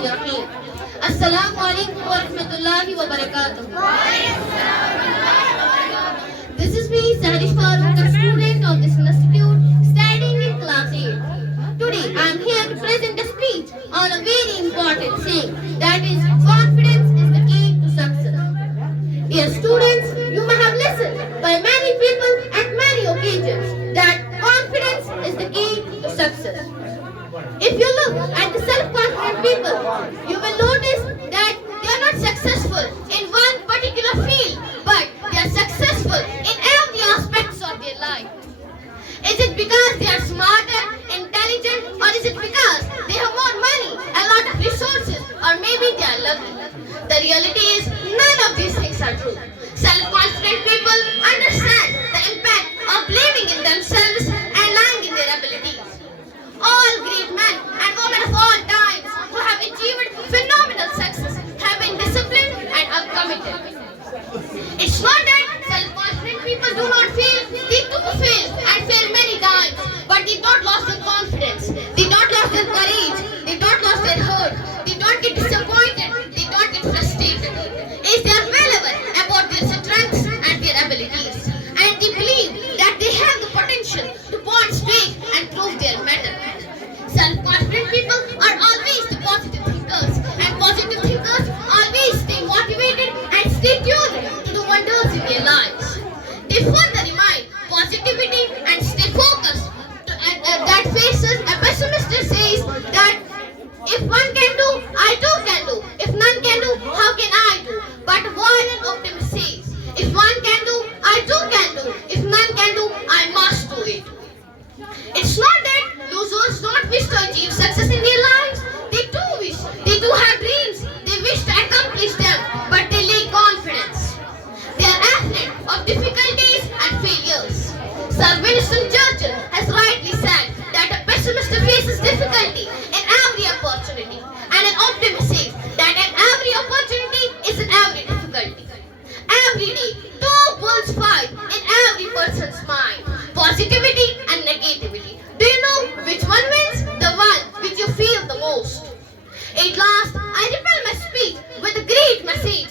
and Yaqeen. Assalamu alaikum wa rahmatullahi wa barakatuh. This is me, Sarish Farooq, a student of this institute, studying in class 8. Today, I am here to present a speech on a very important saying, that is, confidence is the key to success. Dear students, you may have listened by many people at many occasions that confidence is the key to success. If you look at the self-confident people, you will notice that they are not successful in one particular field, but they are successful in every aspect of their life. Is it because they are smarter, intelligent, or is it because they have more money, a lot of resources, or maybe they are lucky? The reality is none of these things are true. Self-confident people understand the impact of believing in themselves and lying in their abilities. All great men and women of all times who have achieved phenomenal success have been disciplined and committed. It's not that self-confident people do not fail. They do fail and fail many times, but they don't lose their confidence. They don't lose their courage. They don't lose their hurt. They don't get disappointed. They don't get frustrated. Is they are well aware about their strengths and their abilities, and they believe that they have the potential to go on stage and prove their mettle. Self-confident people are always the positive thinkers, and positive thinkers always stay motivated and stay tuned to the wonders in their lives. They further remind positivity and stay focused that faces a pessimist says that if one can do, I too can do. If none can do, how can I do? But while an optimist says, if one can do, I too can do. If none can do, I must do it. It's not that losers don't wish to achieve success in their lives. They do wish. They do have dreams. They wish to accomplish them, but they lack confidence. They are afraid of difficulties and failures. Sir Winston Churchill has rightly said that a pessimist faces difficulty in every opportunity, and an optimist says that in every opportunity is in every difficulty. Every day, two bulls fight in every person's mind: positivity and negativity. Do you know which one wins? The one which you feel the most. At last, I repel my speech with a great message